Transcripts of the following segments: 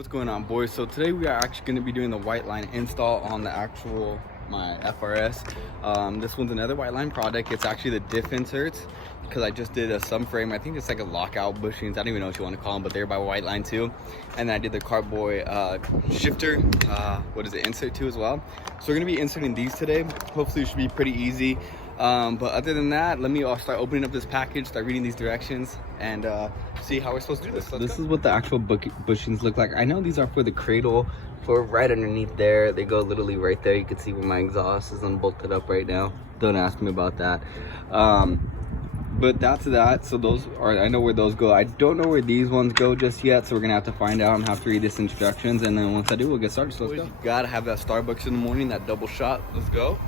What's going on, boys? So today we are actually going to be doing the WhiteLine install on the actual my FRS. This one's another WhiteLine product. It's actually the DIff inserts because I just did a Subframe. I think it's like a lockout bushings. I don't even know what you want to call them, but they're by WhiteLine too. And then I did the Kartboy shifter, insert too as well. So we're going to be inserting these today. Hopefully it should be pretty easy. But other than that, I'll start opening up this package, start reading these directions, and see how we're supposed to do this. This is what the actual bushings look like. I know these are for the cradle, for right underneath there. They go literally right there. You can see where my exhaust is unbolted up right now. Don't ask me about that. But that's that. So those are, I know where those go. I don't know where these ones go just yet, so we're gonna have to find out and have to read this instructions, and then once I do, we'll get started. So let's go. You gotta have that Starbucks in the morning, that double shot. Let's go.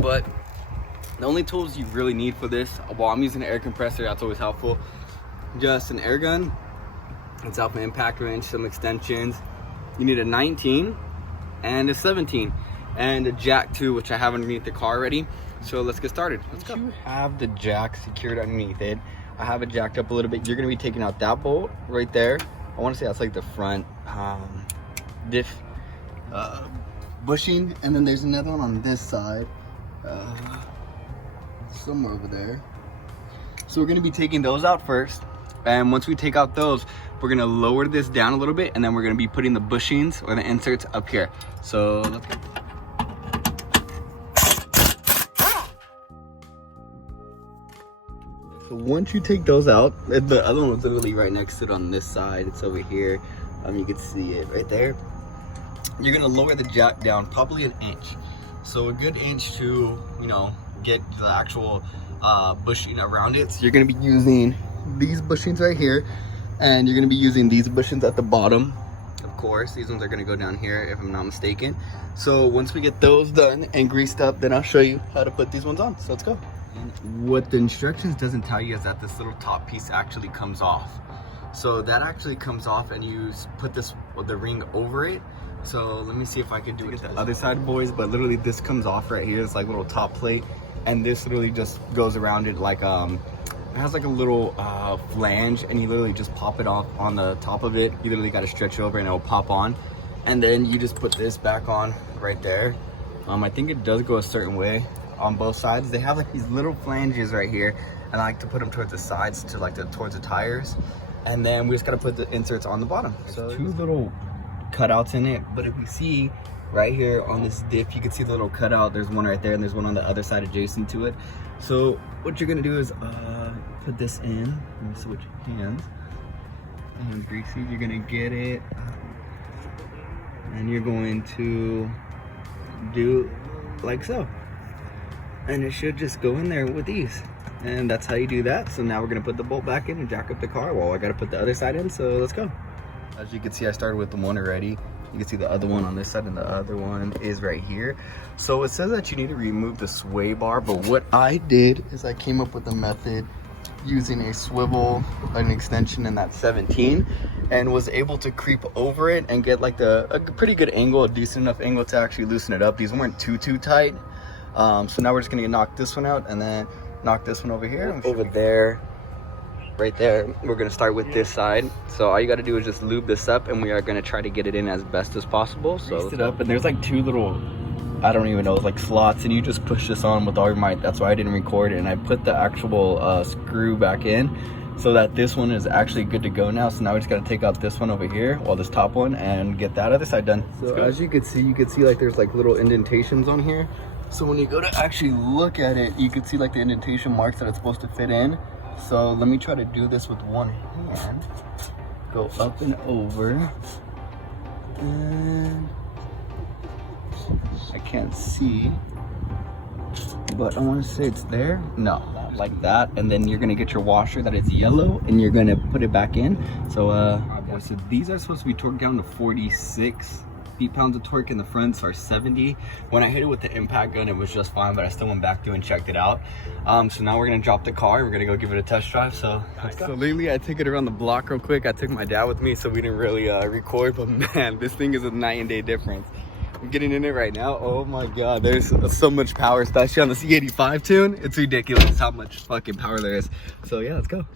But the only tools you really need for this, while I'm using an air compressor, that's always helpful. Just an air gun, it's out an impact wrench, some extensions. You need a 19 and a 17 and a jack too, which I have underneath the car already. So let's get started. Let's go. You have the jack secured underneath it. I have it jacked up a little bit. You're gonna be taking out that bolt right there. I want to say that's like the front diff bushing, and then there's another one on this side. Somewhere over there. So we're going to be taking those out first, and once we take out those, we're going to lower this down a little bit, and then we're going to be putting the bushings or the inserts up here. So let's go. So once you take those out, the other one was literally right next to it on this side. It's over here. You can see it right there. You're going to lower the jack down probably an inch. So a good inch to, get the actual bushing around it. So you're going to be using these bushings right here, and you're going to be using these bushings at the bottom. Of course, these ones are going to go down here if I'm not mistaken. So once we get those done and greased up, then I'll show you how to put these ones on. So let's go. And what the instructions doesn't tell you is that this little top piece actually comes off. So that actually comes off, and you put the ring over it. So let me see if I can do it the other side, boys. But literally this comes off right here. It's like a little top plate, and this literally just goes around it like it has like a little flange, and you literally just pop it off on the top of it. You literally got to stretch over and it'll pop on, and then you just put this back on right there. I think it does go a certain way on both sides. They have like these little flanges right here, and I like to put them towards the sides to towards the tires, and then we just got to put the inserts on the bottom. So two little cutouts in it, but if you see right here on this diff, you can see the little cutout. There's one right there, and there's one on the other side adjacent to it. So what you're gonna do is put this in. Let me switch hands. And greasy, you're gonna get it, and you're going to do like so, and it should just go in there with ease. And that's how you do that. So now we're gonna put the bolt back in and jack up the car while I gotta put the other side in. So let's go. As you can see, I started with the one already. You can see the other one on this side, and the other one is right here. So it says that you need to remove the sway bar, but what I did is I came up with a method using a swivel, an extension in that 17, and was able to creep over it and get like a pretty good angle, a decent enough angle to actually loosen it up. These weren't too tight. So now we're just gonna knock this one out, and then knock this one over here, over there. Right there, we're gonna start with this side. So all you gotta do is just lube this up, and we are gonna try to get it in as best as possible. So grease it up, and there's like two little, I don't even know, like slots, and you just push this on with all your might. That's why I didn't record it, and I put the actual screw back in so that this one is actually good to go now. So now we just gotta take out this one over here, well, this top one, and get that other side done. So as you can see like there's like little indentations on here. So when you go to actually look at it, you can see like the indentation marks that it's supposed to fit in. So let me try to do this with one hand. Go up and over. And I can't see, but I want to say it's there. No, like that. And then you're gonna get your washer that is yellow, and you're gonna put it back in. So so these are supposed to be torqued down to 46 feet-pounds of torque, in the fronts are 70. When I hit it with the impact gun, it was just fine, but I still went back through and checked it out. So now we're gonna drop the car, we're gonna go give it a test drive. So lately I took it around the block real quick. I took my dad with me, so we didn't really record, but man, this thing is a night and day difference. I'm getting in it right now. Oh my god, there's so much power, especially on the C85 tune. It's ridiculous how much fucking power there is. So yeah, let's go.